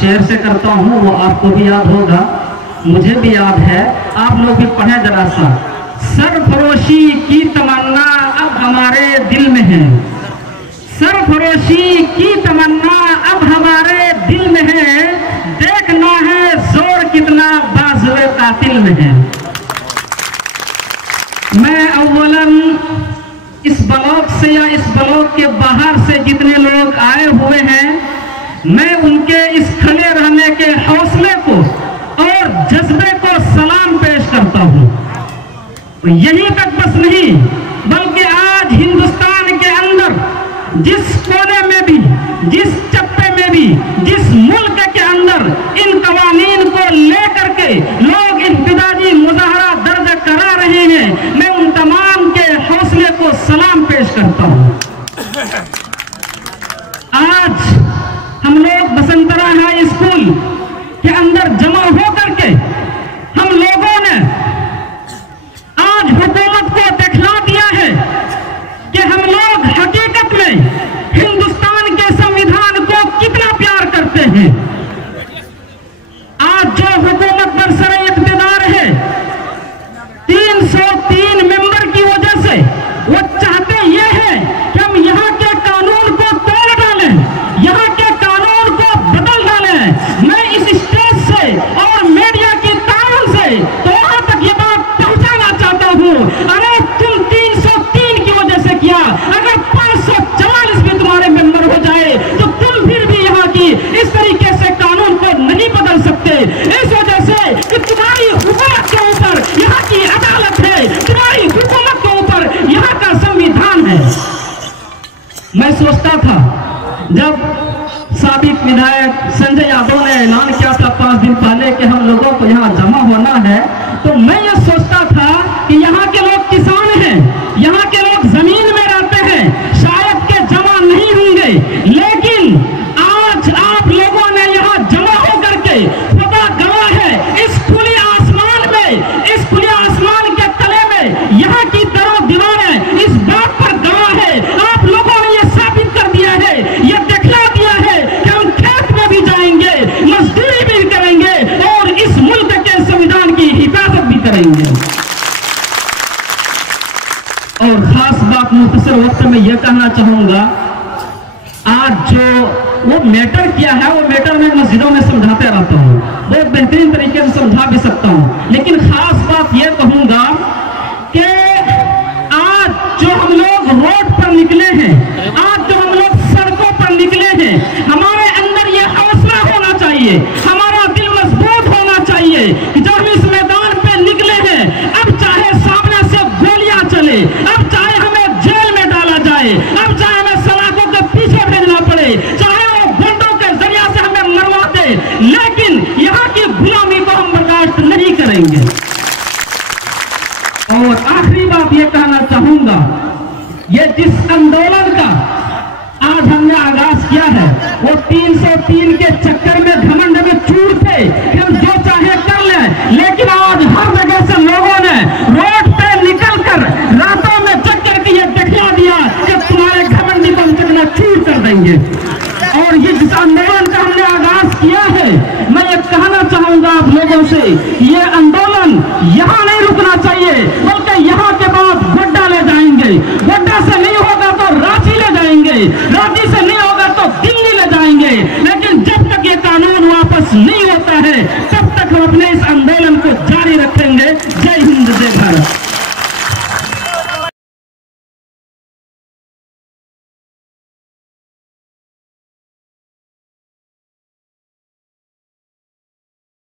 शेर से करता हूँ, वो आपको भी याद होगा, मुझे भी याद है, आप लोग भी पढ़े जरा सा। सरफरोशी की तमन्ना अब हमारे दिल में है, सरफरोशी की तमन्ना अब हमारे दिल में है, देखना है जोर कितना बाजुए कातिल में है। मैं अव्वलन इस ब्लॉक से या इस ब्लॉक के बाहर से जितने लोग आए हुए हैं, मैं उनके इस खड़े रहने के हौसले को और जज्बे को सलाम पेश करता हूं। यही तक बस नहीं, बल्कि आज हिंदुस्तान के अंदर जिस कोने में भी, जिस चप्पे में भी, जिस मुल्क के अंदर इन कवानीन को लेकर के लोग इंफिरादी मुजाहरा दर्ज करा रहे हैं, मैं उन तमाम के हौसले को सलाम पेश करता हूं। आज हम लोग बसंतरा हाई स्कूल के अंदर जमा हो करके हम लोगों ने आज हुकूमत को दिखला दिया है कि हम लोग हकीकत में हिंदुस्तान के संविधान को कितना प्यार करते हैं। आज जो हुकूमत बरसरे इख्तिदार है 303 मेंबर की वजह से, वो चाहते ये है कि हम यहाँ के कानून को तोड़ डालें, यहाँ के कानून को बदल डालें। मैं इस स्टेज से और मीडिया की ताकत से तो वहां तक ये बात पहुंचाना चाहता हूँ, अरे तुम 303 की वजह से किया, अगर 544 भी तुम्हारे मेंबर हो जाए तो तुम फिर भी यहाँ की इस तरीके से कानून को नहीं बदल सकते। इस वजह से कि तुम्हारी हुकूमत के ऊपर यहाँ की अदालत है, तुम्हारी हुकूमत के ऊपर यहाँ का संविधान है। मैं सोचता था जब साबिक विधायक संजय यादव ने ऐलान किया था 5 दिन पहले कि हम लोगों को यहाँ जमा होना है, तो मैं ये सोचता था कि यहाँ के लोग किसान हैं, यहाँ के लोग जमीन में रहते हैं, शायद के जमा नहीं होंगे। लेकिन आज आप लोगों ने यहाँ जमा होकर के, खुदा गवाह है, इस खुले आसमान में, इस खुले आसमान के तले में यहाँ की दरों दीवारें इस बात पर गवाह है। आप लोगों ने ये साबित कर दिया है, ये दिखला दिया है कि हम खेत में भी जाएंगे, मजदूरी भी करेंगे और इस मुल्क के संविधान की हिफाजत भी करेंगे। और खास बात मुख्तसर वक्त में यह कहना चाहूंगा, आज जो वो मैटर किया है, वो मैटर मैं मस्जिदों में समझाते रहता हूँ, बहुत बेहतरीन तरीके से समझा भी सकता हूँ। लेकिन खास बात यह कहूंगा कि आज जो हम लोग रोड पर निकले हैं, आज जो हम लोग सड़कों पर निकले हैं, हमारे अंदर यह हौसला होना चाहिए, हमारा दिल मजबूत होना चाहिए कि जब हम इस मैदान पे निकले हैं, अब चाहे सामने से गोलियां चले, अब चाहे हमें जेल में डाला जाए, अब चाहे हमें सलाखों के पीछे भेजना पड़े, चाहे वो गुंडों के जरिया से हमें मरवा दे, लेकिन यहाँ की गुलामी को हम बर्दाश्त नहीं करेंगे। और आखिरी बात ये कहना चाहूंगा, ये जिस आंदोलन का आज हमने आगाज किया है, वो 303 के चक्कर में घमंड में चूर थे कि हम जो चाहे कर लें, लेकिन आज हर जगह से लोगों ने रोड पे निकल कर रातों में चक्कर के ये दिखला दिया कि तुम्हारे घमंडी को हम चकना चूर कर देंगे। और ये जिस आंदोलन का हमने आगाज किया है, मैं ये कहना चाहूंगा आप लोगों से, ये आंदोलन